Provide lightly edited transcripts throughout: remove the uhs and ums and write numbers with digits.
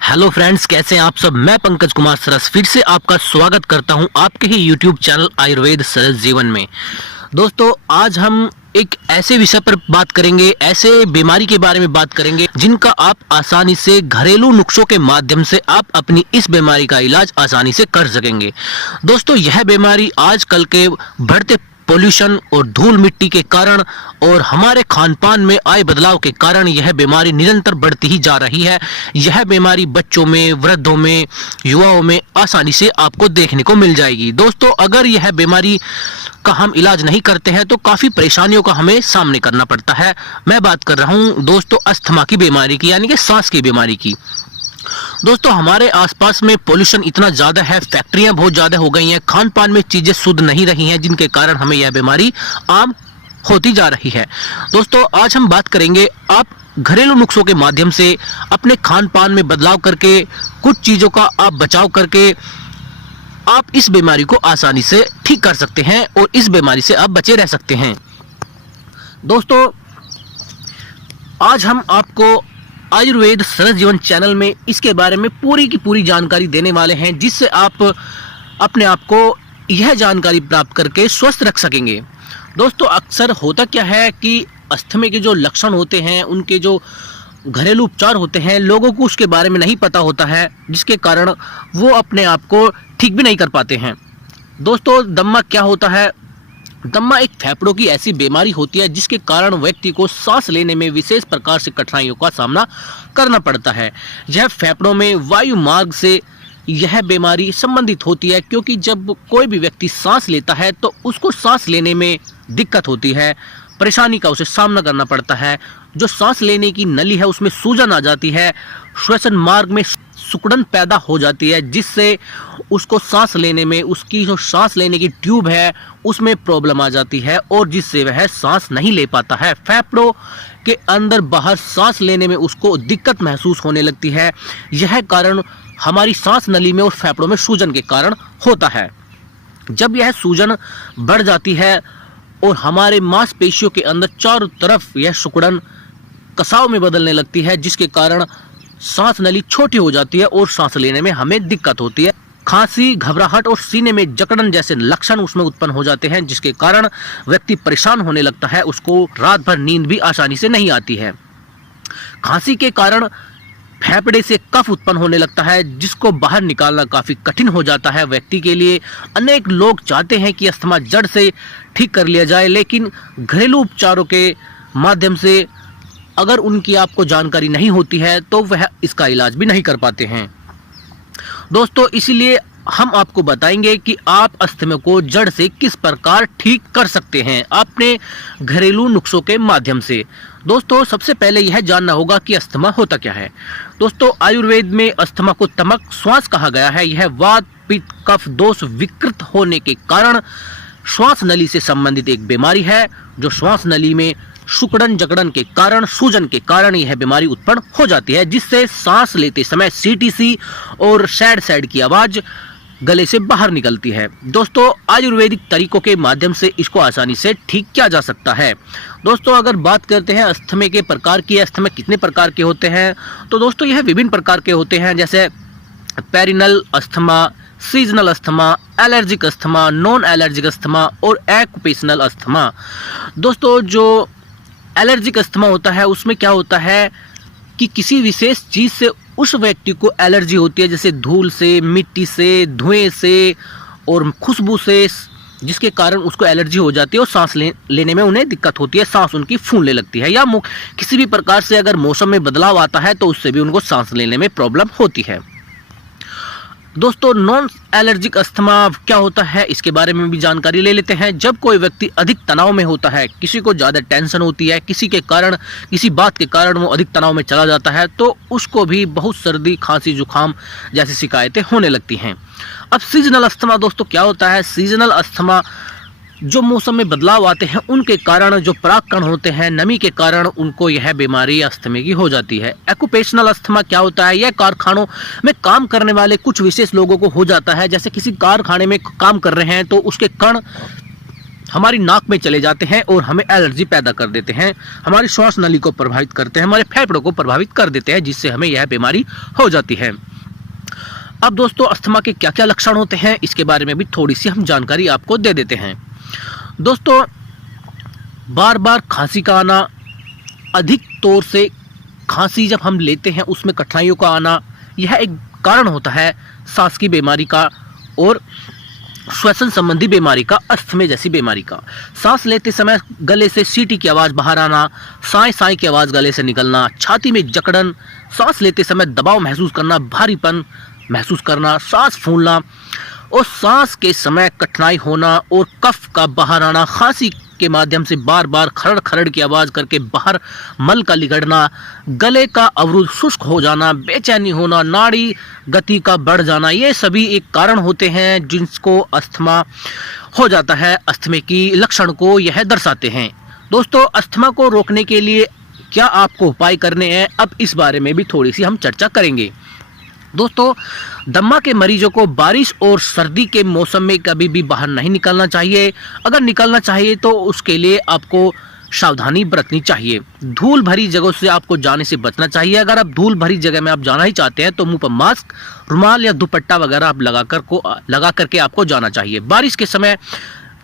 Hello friends, कैसे हैं आप सब। मैं पंकज कुमार सरस फिर से आपका स्वागत करता हूं आपके ही यूट्यूब चैनल आयुर्वेद सरस जीवन में। दोस्तों, आज हम एक ऐसे विषय पर बात करेंगे, ऐसे बीमारी के बारे में बात करेंगे जिनका आप आसानी से घरेलू नुस्खों के माध्यम से आप अपनी इस बीमारी का इलाज आसानी से कर सकेंगे। दोस्तों, यह बीमारी आजकल के बढ़ते पोल्यूशन और धूल मिट्टी के कारण और हमारे खान पान में आए बदलाव के कारण यह बीमारी निरंतर बढ़ती ही जा रही है। यह बीमारी बच्चों में, वृद्धों में, युवाओं में आसानी से आपको देखने को मिल जाएगी। दोस्तों, अगर यह बीमारी का हम इलाज नहीं करते हैं तो काफी परेशानियों का हमें सामने करना पड़ता है। मैं बात कर रहा हूं दोस्तों अस्थमा की बीमारी की, यानी कि सांस की बीमारी की। दोस्तों, हमारे आसपास में पोल्यूशन इतना ज्यादा है, फैक्ट्रियां बहुत ज्यादा हो गई हैं, खान पान में चीजें शुद्ध नहीं रही हैं, जिनके कारण हमें यह बीमारी आम होती जा रही है। दोस्तों, आज हम बात करेंगे आप घरेलू नुस्खों के माध्यम से अपने खान पान में बदलाव करके, कुछ चीजों का आप बचाव करके आप इस बीमारी को आसानी से ठीक कर सकते हैं और इस बीमारी से आप बचे रह सकते हैं। दोस्तों, आज हम आपको आयुर्वेद सरस जीवन चैनल में इसके बारे में पूरी की पूरी जानकारी देने वाले हैं, जिससे आप अपने आप को यह जानकारी प्राप्त करके स्वस्थ रख सकेंगे। दोस्तों, अक्सर होता क्या है कि अस्थमा के जो लक्षण होते हैं, उनके जो घरेलू उपचार होते हैं, लोगों को उसके बारे में नहीं पता होता है, जिसके कारण वो अपने आप को ठीक भी नहीं कर पाते हैं। दोस्तों, दम्मा क्या होता है? दम्मा एक फेफड़ों की ऐसी बीमारी होती है जिसके कारण व्यक्ति को सांस लेने में विशेष प्रकार से कठिनाइयों का सामना करना पड़ता है। यह फेफड़ों में वायु मार्ग से यह बीमारी संबंधित होती है, क्योंकि जब कोई भी व्यक्ति सांस लेता है तो उसको सांस लेने में दिक्कत होती है, परेशानी का उसे सामना करना पड़ता है। जो सांस लेने की नली है उसमें सूजन आ जाती है, श्वसन मार्ग में सिकुड़न पैदा हो जाती है, जिससे उसको सांस लेने में, उसकी जो सांस लेने की ट्यूब है उसमें प्रॉब्लम आ जाती है और जिससे वह सांस नहीं ले पाता है। फेफड़ों के अंदर बाहर सांस लेने में उसको दिक्कत महसूस होने लगती है। यह कारण हमारी सांस नली में और फेफड़ों में सूजन के कारण होता है। जब यह सूजन बढ़ जाती है और हमारे मांसपेशियों के अंदर चारों तरफ यह सिकुड़न कसाव में बदलने लगती है, जिसके कारण सांस नली छोटी हो जाती है और सांस लेने में हमें दिक्कत होती है। खांसी, घबराहट और सीने में जकड़न जैसे लक्षण उसमें उत्पन्न हो जाते हैं, जिसके कारण व्यक्ति परेशान होने लगता है, उसको रात भर नींद भी आसानी से नहीं आती है। खांसी के कारण फेफड़े से कफ उत्पन्न होने लगता है, जिसको बाहर निकालना काफी कठिन हो जाता है व्यक्ति के लिए। अनेक लोग चाहते हैं कि अस्थमा जड़ से ठीक कर लिया जाए, लेकिन घरेलू उपचारों के माध्यम से अगर उनकी आपको जानकारी नहीं होती है तो वह इसका इलाज भी नहीं कर पाते हैं। दोस्तों, इसलिए हम आपको बताएंगे कि आप अस्थमा को जड़ से किस प्रकार ठीक कर सकते हैं अपने घरेलू नुस्खों के माध्यम से। दोस्तों, सबसे पहले यह जानना होगा कि अस्थमा होता क्या है। दोस्तों, आयुर्वेद में अस्थमा को तमक श्वास कहा गया है। यह वात, पित्त, कफ दोष विकृत होने के कारण श्वास नली से संबंधित एक बीमारी है, जो श्वास नली में सिकुड़न जकड़न के कारण, सूजन के कारण यह बीमारी उत्पन्न हो जाती है, जिससे सांस लेते समय सीटीसी और सैड सैड की आवाज गले से बाहर निकलती है। दोस्तों, आयुर्वेदिक तरीकों के माध्यम से इसको आसानी से ठीक किया जा सकता है। दोस्तों, अगर बात करते हैं अस्थमा के प्रकार की, अस्थमा कितने प्रकार के होते हैं, तो दोस्तों यह विभिन्न प्रकार के होते हैं, जैसे perennial asthma, seasonal asthma, allergic asthma, non allergic asthma और एक्यूपेशनल अस्थमा। दोस्तों, जो एलर्जिक अस्थमा होता है उसमें क्या होता है कि किसी विशेष चीज से उस व्यक्ति को एलर्जी होती है, जैसे धूल से, मिट्टी से, धुएं से और खुशबू से, जिसके कारण उसको एलर्जी हो जाती है और सांस लेने में उन्हें दिक्कत होती है, सांस उनकी फूलने लगती है। या किसी भी प्रकार से अगर मौसम में बदलाव आता है तो उससे भी उनको सांस लेने में प्रॉब्लम होती है। दोस्तों, नॉन एलर्जिक अस्थमा क्या होता है, इसके बारे में भी जानकारी ले लेते हैं। जब कोई व्यक्ति अधिक तनाव में होता है, किसी को ज़्यादा टेंशन होती है, किसी के कारण, किसी बात के कारण वो अधिक तनाव में चला जाता है, तो उसको भी बहुत सर्दी, खांसी, जुकाम जैसी शिकायतें होने लगती हैं। अब सीजनल अस्थमा दोस्तों क्या होता है? सीजनल अस्थमा जो मौसम में बदलाव आते हैं उनके कारण, जो परागकण होते हैं, नमी के कारण उनको यह बीमारी अस्थमा की हो जाती है। एक्यूपेशनल अस्थमा क्या होता है? यह कारखानों में काम करने वाले कुछ विशेष लोगों को हो जाता है, जैसे किसी कारखाने में काम कर रहे हैं तो उसके कण हमारी नाक में चले जाते हैं और हमें एलर्जी पैदा कर देते हैं, हमारी श्वास नली को प्रभावित करते हैं, हमारे फेफड़ों को प्रभावित कर देते हैं, जिससे हमें यह बीमारी हो जाती है। अब दोस्तों अस्थमा के क्या क्या लक्षण होते हैं इसके बारे में भी थोड़ी सी हम जानकारी आपको दे देते हैं। दोस्तों बार बार खांसी का आना, अधिक तौर से खांसी जब हम लेते हैं उसमें कठिनाइयों का आना, यह एक कारण होता है सांस की बीमारी का और श्वसन संबंधी बीमारी का, अस्थमा जैसी बीमारी का। सांस लेते समय गले से सीटी की आवाज़ बाहर आना, साई साई की आवाज़ गले से निकलना, छाती में जकड़न, सांस लेते समय दबाव महसूस करना, भारीपन महसूस करना, सांस फूलना और सांस के समय कठिनाई होना और कफ का बाहर आना, खांसी के माध्यम से बार बार खरड़ खरड़ की आवाज़ करके बाहर मल का निकलना, गले का अवरुद्ध शुष्क हो जाना, बेचैनी होना, नाड़ी गति का बढ़ जाना, ये सभी एक कारण होते हैं जिनको अस्थमा हो जाता है। अस्थमा की लक्षण को यह दर्शाते हैं। दोस्तों अस्थमा को रोकने के लिए क्या आपको उपाय करने हैं, अब इस बारे में भी थोड़ी सी हम चर्चा करेंगे। दोस्तों दमा के मरीजों को बारिश और सर्दी के मौसम में कभी भी बाहर नहीं निकलना चाहिए। अगर निकलना चाहिए तो उसके लिए आपको सावधानी बरतनी चाहिए। धूल भरी जगहों से आपको जाने से बचना चाहिए। अगर आप धूल भरी जगह में आप जाना ही चाहते हैं तो मुंह पर मास्क, रुमाल या दुपट्टा वगैरह आप लगा करके आपको जाना चाहिए। बारिश के समय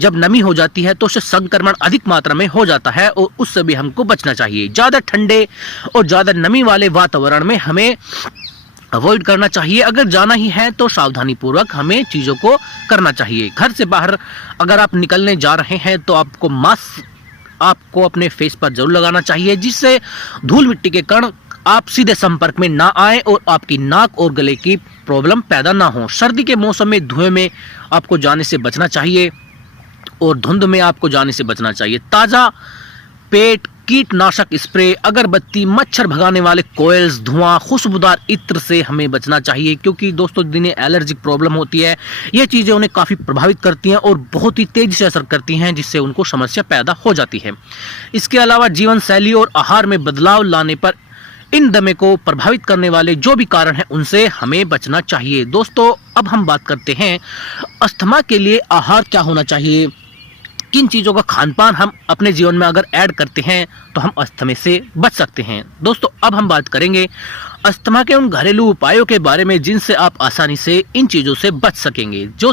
जब नमी हो जाती है तो उससे संक्रमण अधिक मात्रा में हो जाता है और उससे भी हमको बचना चाहिए। ज़्यादा ठंडे और ज़्यादा नमी वाले वातावरण में हमें अवॉइड करना चाहिए। अगर जाना ही है तो सावधानी पूर्वक हमें चीज़ों को करना चाहिए। घर से बाहर अगर आप निकलने जा रहे हैं तो आपको मास्क आपको अपने फेस पर जरूर लगाना चाहिए, जिससे धूल मिट्टी के कण आप सीधे संपर्क में ना आए और आपकी नाक और गले की प्रॉब्लम पैदा ना हो। सर्दी के मौसम में धुएं में आपको जाने से बचना चाहिए और धुंध में आपको जाने से बचना चाहिए। ताज़ा पेट कीटनाशक स्प्रे, अगरबत्ती, मच्छर भगाने वाले कोयल्स, धुआं, खुशबूदार इत्र से हमें बचना चाहिए, क्योंकि दोस्तों जिन्हें एलर्जिक प्रॉब्लम होती है ये चीज़ें उन्हें काफ़ी प्रभावित करती हैं और बहुत ही तेज़ी से असर करती हैं, जिससे उनको समस्या पैदा हो जाती है। इसके अलावा जीवन शैली और आहार में बदलाव लाने पर इन दमे को प्रभावित करने वाले जो भी कारण हैं उनसे हमें बचना चाहिए। दोस्तों अब हम बात करते हैं अस्थमा के लिए आहार क्या होना चाहिए, किन चीज़ों का खान पान हम अपने जीवन में अगर ऐड करते हैं तो हम अस्थमा से बच सकते हैं। दोस्तों अब हम बात करेंगे अस्थमा के उन घरेलू उपायों के बारे में जिनसे आप आसानी से इन चीज़ों से बच सकेंगे, जो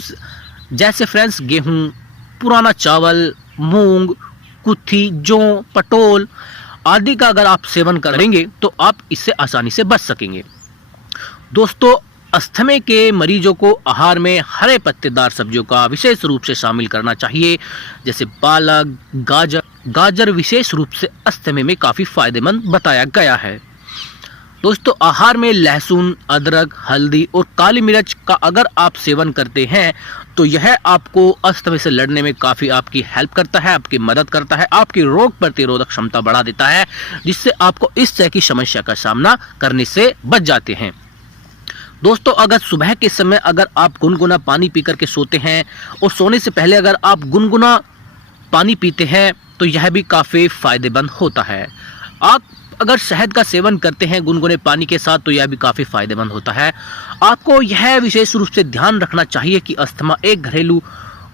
जैसे फ्रेंड्स गेहूं, पुराना चावल, मूंग, कुत्थी, जौ, पटोल आदि का अगर आप सेवन करेंगे तो आप इससे आसानी से बच सकेंगे। दोस्तों अस्थमा के मरीजों को आहार में हरे पत्तेदार सब्जियों का विशेष रूप से शामिल करना चाहिए, जैसे पालक, गाजर विशेष रूप से अस्थमा में काफ़ी फायदेमंद बताया गया है। दोस्तों आहार में लहसुन, अदरक, हल्दी और काली मिर्च का अगर आप सेवन करते हैं तो यह आपको अस्थमा से लड़ने में काफ़ी आपकी हेल्प करता है, आपकी मदद करता है, आपकी रोग प्रतिरोधक क्षमता बढ़ा देता है, जिससे आपको इस तरह की समस्या का सामना करने से बच जाते हैं। दोस्तों अगर सुबह के समय अगर आप गुनगुना पानी पी करके सोते हैं और सोने से पहले अगर आप गुनगुना पानी पीते हैं तो यह भी काफ़ी फायदेमंद होता है। आप अगर शहद का सेवन करते हैं गुनगुने पानी के साथ तो यह भी काफ़ी फायदेमंद होता है। आपको यह विशेष रूप से ध्यान रखना चाहिए कि अस्थमा एक घरेलू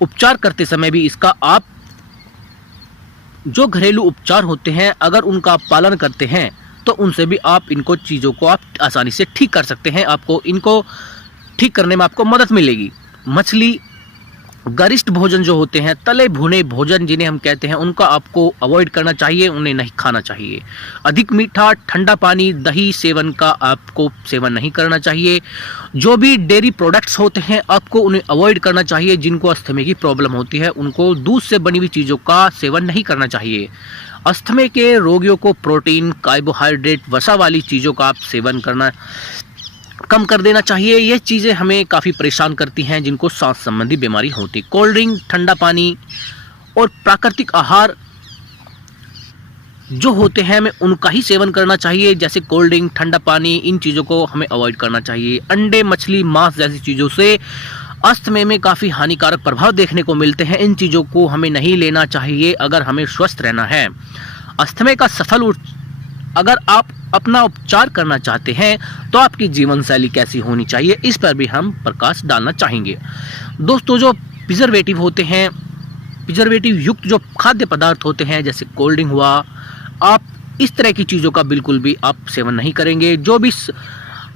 उपचार करते समय भी इसका आप जो घरेलू उपचार होते हैं अगर उनका आप पालन करते हैं तो उनसे भी आप इनको चीज़ों को आप आसानी से ठीक कर सकते हैं। आपको इनको ठीक करने में आपको मदद मिलेगी। मछली, गरिष्ठ भोजन जो होते हैं, तले भुने भोजन जिन्हें हम कहते हैं, उनका आपको अवॉइड करना चाहिए, उन्हें नहीं खाना चाहिए। अधिक मीठा, ठंडा पानी, दही सेवन का आपको सेवन नहीं करना चाहिए। जो भी डेयरी प्रोडक्ट्स होते हैं आपको उन्हें अवॉइड करना चाहिए। जिनको अस्थमा की प्रॉब्लम होती है उनको दूध से बनी हुई चीज़ों का सेवन नहीं करना चाहिए। अस्थमा के रोगियों को प्रोटीन, कार्बोहाइड्रेट, वसा वाली चीज़ों का आप सेवन करना कम कर देना चाहिए। ये चीज़ें हमें काफ़ी परेशान करती हैं जिनको सांस संबंधी बीमारी होती। कोल्ड ड्रिंक, ठंडा पानी और प्राकृतिक आहार जो होते हैं हमें उनका ही सेवन करना चाहिए, जैसे कोल्ड ड्रिंक, ठंडा पानी, इन चीज़ों को हमें अवॉइड करना चाहिए। अंडे, मछली, मांस जैसी चीज़ों से अस्थमा में काफ़ी हानिकारक प्रभाव देखने को मिलते हैं। इन चीज़ों को हमें नहीं लेना चाहिए अगर हमें स्वस्थ रहना है। अस्थमा का सफल अगर आप अपना उपचार करना चाहते हैं तो आपकी जीवन शैली कैसी होनी चाहिए इस पर भी हम प्रकाश डालना चाहेंगे। दोस्तों जो प्रिजर्वेटिव होते हैं प्रिजर्वेटिव युक्त जो खाद्य पदार्थ होते हैं, जैसे कोल्ड ड्रिंक हुआ, आप इस तरह की चीज़ों का बिल्कुल भी आप सेवन नहीं करेंगे। जो भी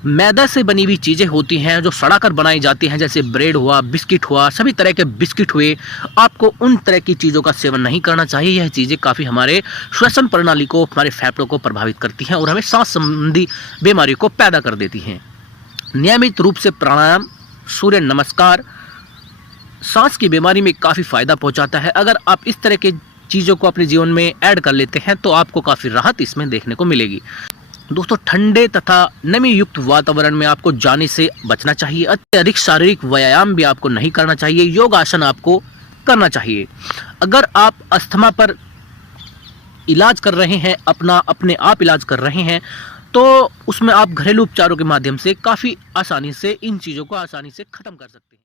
मैदा से बनी हुई चीज़ें होती हैं, जो सड़ा कर बनाई जाती हैं, जैसे ब्रेड हुआ, बिस्किट हुआ, सभी तरह के बिस्किट हुए, आपको उन तरह की चीज़ों का सेवन नहीं करना चाहिए। यह चीज़ें काफ़ी हमारे श्वसन प्रणाली को, हमारे फेफड़ों को प्रभावित करती हैं और हमें सांस संबंधी बीमारियों को पैदा कर देती हैं। नियमित रूप से प्राणायाम, सूर्य नमस्कार सांस की बीमारी में काफ़ी फ़ायदा पहुंचाता है। अगर आप इस तरह के चीज़ों को अपने जीवन में ऐड कर लेते हैं तो आपको काफ़ी राहत इसमें देखने को मिलेगी। दोस्तों, ठंडे तथा नमी युक्त वातावरण में आपको जाने से बचना चाहिए। अत्यधिक शारीरिक व्यायाम भी आपको नहीं करना चाहिए। योगासन आपको करना चाहिए। अगर आप अस्थमा पर इलाज कर रहे हैं, अपने आप इलाज कर रहे हैं, तो उसमें आप घरेलू उपचारों के माध्यम से काफ़ी आसानी से इन चीज़ों को आसानी से ख़त्म कर सकते हैं।